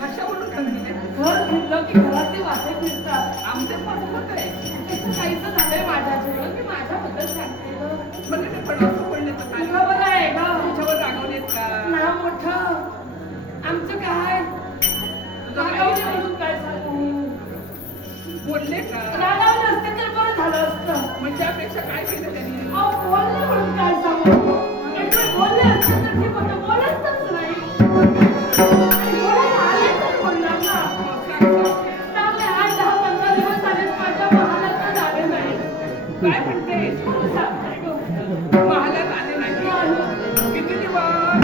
कशावरून ठरविले? घर फिरलं की घरातले वाटे फिरतात. आमचे पण होत आहे. तसं काहीच झालंय माझ्याजवळ की माझ्याबद्दल सांगते ग. म्हणजे ते पण असं बोलण्याचं काय? तुला बरं आहे ग. तुझ्यावर रागवलेत का? ना मोठं आमचं काय तुझं रागावले काही म्हणून काय सांगू. बोलले का? रागावले असते तर बरं झालं असतं. म्हणजे त्यापेक्षा काय केलं त्यांनी? अहो बोलले म्हणून काय सांगू. एकवेळ बोलले असते तर ठीक होतं. बोलतच नाही. आणि बोलायला आले तर बोलणार ना. चांगले 8-10-15 दिवस झाले माझ्या महालात आले नाही. काय म्हणते? म्हणून सांगते ग. महालात आले नाही. नाही. किती दिवस?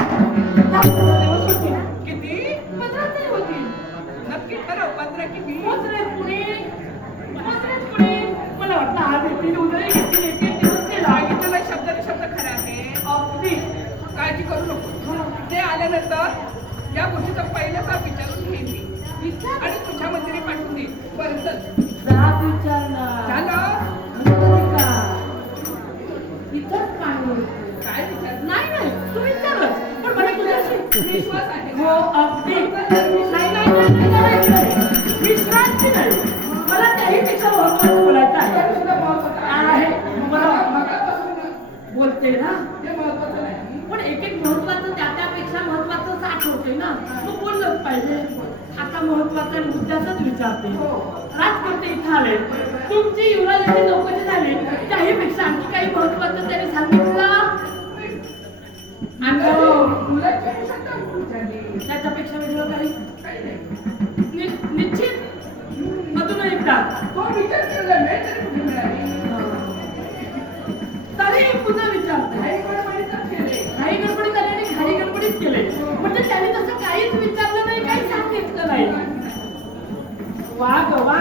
10-15 दिवस होतील. किती? 15 तरी होतील. नक्की ठरव 15 की 20? पोचलेत पुणे. पोचलेत पुणे. मला वाटतं आज येतील उद्या येतील. एक दिवस गेला. सांगितलेला शब्दाने शब्द खरा आहे. अगदी. काळजी करू नको. ते आल्यानंतर या गोष्टीचा पहिल्याचा विचारून घेईन मी विचार आणि तुझ्या मंदिरी पाठवून देईन. बरं चल. जात विचारला. झालं? का इथंच पाणी काय विचार? नाही तू विचारच. पण मला तुझ्याशी विश्वास आहे हो अगदी. नाही विश्रांती नाही. मला त्याहीपेक्षा महत्वाचं बोलायचं आहे. तुला महत्वाचं आहे. मला मगापासून बोलते ना. ते महत्वाचं नाही. पण एक महत्वाचं त्यापेक्षा महत्वाचं साठ होते ना. मग बोललंच पाहिजे. आता महत्वाच्या मुद्द्याचाच विचारते. राजकर्ते इथं आले. तुमची युवराजाची चौकशी झाली. त्याहीपेक्षा आणखी काही महत्वाचं त्यांनी सांगितलं. मुलाची आवश्यकता विचारली. त्याच्यापेक्षा वेगळं काही काही नाही. निश्चित अजून एकदा तो विचार केला नाही तरी कुठे मिळाली? तरी पुन्हा विचारते. काही गडबडीतच केले. घाई गडबडीत आले आणि घाई गडबडीत केले. म्हणजे त्यांनी तसं काहीच विचारलं नाही. काही सांगितलं नाही. वा ग वा.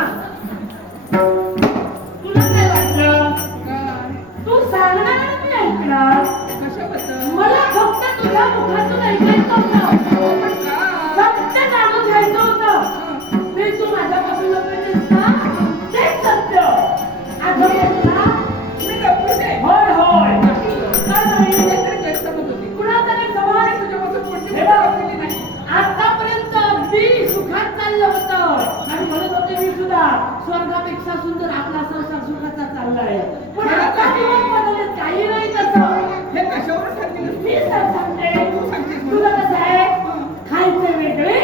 तुला काय वाटलं? काय? तू सांगणार मी ऐकणार. कशाबद्दल? मला फक्त तुझ्या मुखातून ऐकायचं होतं. पण का? सत्य जाणून घ्यायचं होतं. ते तू माझ्यापासून लपवतेस ना. तेच सत्य. आठवलं ना? मी लपवते. होय होय. काय नाही. काहीतरी गैरसमज होती. कुणातरी समाज तुझ्यापासून कोणती हे गोष्ट बघ. लपवली नाही. आतापर्यंत अगदी सुखात चाललं होतं. आणि म्हणत होते मी सुद्धा स्वर्गापेक्षा सुंदर आपला संसार सुखाचा चाललाय. पण आता काही नाही तसं. हे कशावरून ठरविलं? मी तर सांगते. तू सांगतेस म्हणून. तुला कसं आहे? खायचे वेगळे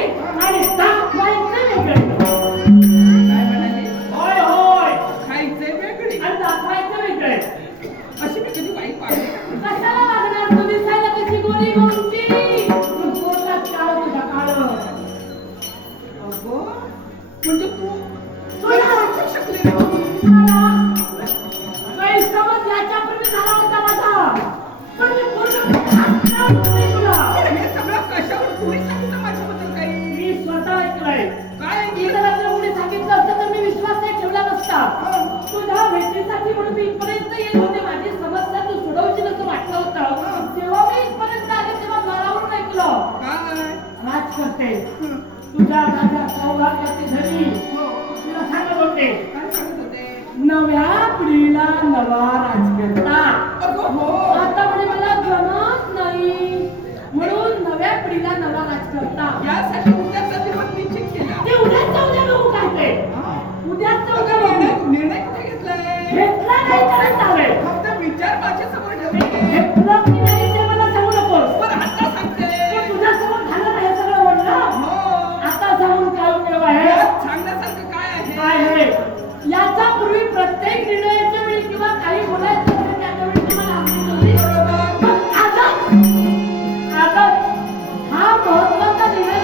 आणि दाखवायचे वेगळे. काय म्हणाली? होय होय. खायचे वेगळे आणि दाखवायचे वेगळे. अशी मी कधी वाईट वागली नाही. कशाला लागणार? तू दिसायला कशी गोरी गोमटी. पोटात काळं तुझ्या काळं. अगं, म्हणजे तू तुला ओळखू शकली नाही. मला गैरसमज याच्यापूर्वी झाला होता माझा. पण मी पूर्ण नाही तुला. पण हे सगळं कशावर कोणी सांगितलं माझ्याबद्दल काही? मी स्वतः ऐकलंय. काय मी जर आपल्याला कोणी सांगितलं असतं तर मी विश्वास नाही ठेवला नसता. तुझ्या भेटीसाठी म्हणून मी इथपर्यंत येत होते. माझी समस्या तू सोडवशील असं वाटलं होतं. तेव्हा मी इथपर्यंत आले तेव्हा मनावरून ऐकलं. काय? राज करते तुझ्या माझ्या सौभाग्याची धनी. तुला सांगत होते काय सांगत होते? नव्या पिढीला नवा राजकर्ता. अगं हो. आता म्हणजे मला जमत नाही. म्हणून नव्या पिढीला नवा राजकर्ता. यासाठी उद्याचा दिवस निश्चित केला. ते उद्याच उद्या बघू काय ते. उद्याच उद्या बघू. निर्णय कुठे घेतलाय? घेतला नाही तरच चालेल. फक्त विचार माझ्यासमोर ठेवले. घेतलं की नाही ते मला सांगू नकोस. पण आता सांगते. ते तुझ्यासमोर झालं नाही हे सगळं म्हणलं. हो. आता सांगून काय उपयोग आहे? यात सांगण्यासारखं काय आहे? काय आहे? याचा पूर्वी प्रत्येक निर्णयाच्या वेळी किंवा काही बोलायचं असेल त्याच्या वेळी तुम्हाला आमची बरोबर. पण आजच हा महत्वाचा निर्णय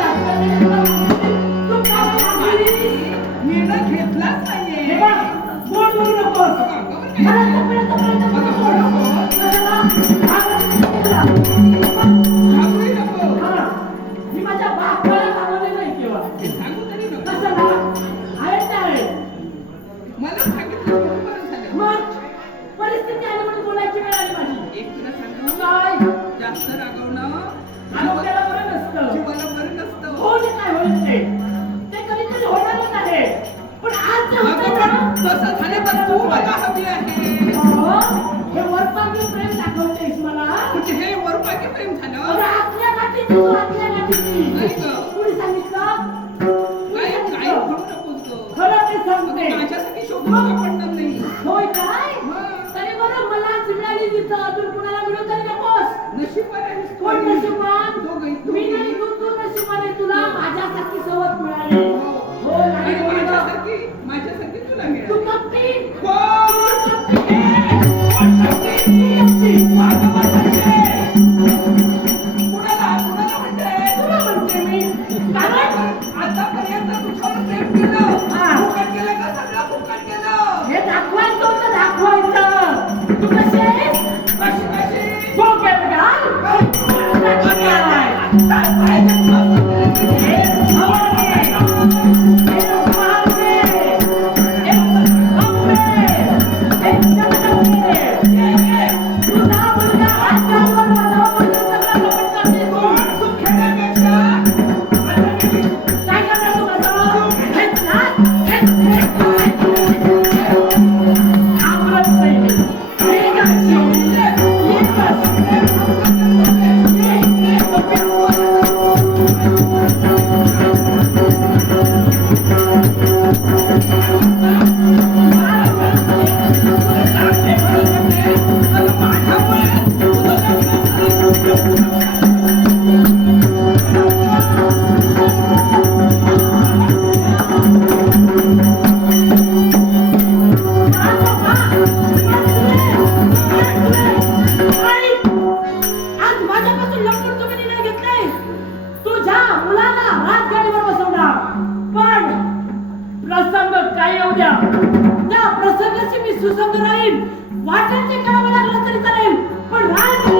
आहे. माझ्यासाठी शोधून सापडणार नाही. होय काय हं. तरी बरं मलाच मिळाली तिथं अजून कुणाला मिळून तरी नकोस. नशीबवान आहेस तू. कोण नशिबान दोघंही. मी नाही तू नशिबान आहे. तुला माझ्यासारखी सवत मिळाली. हो आणि नाही बोललं. माझ्यासाठी तुला तू मिळाली. कपटी कोण? कुणाला म्हणते? तुला म्हणते मी कारण आतापर्यंत तुझ्यावर प्रेम केलं. हा. फुकट केलं का सगळं फुकट केलं? हे दाखवायचं होतं दाखवायचं. तू कशी आहेस? कशी? गोगल घाल. दाखवत आहे. काय पाहिजे तुला? हे भावने. हे भावने. हे भावने. हे जगदंबे. तुझा मुलगा हातावर माझा मुलगा सगळं लपट करते तू. तू खेळण्यापेक्षा काय करणार तू माझं? हेच ना? हेच. आवडत नाही. हे कशी? हे आज माझ्यापासून लपून तुम्ही निर्णय घेतले. तुझ्या मुलाला राजगाडीवर बसवणार. पण प्रसंग काय येऊ द्या, त्या प्रसंगाशी मी सुसंग राहीन. वाटेल ते करावं लागलं तरी चालेल, पण राजगाडी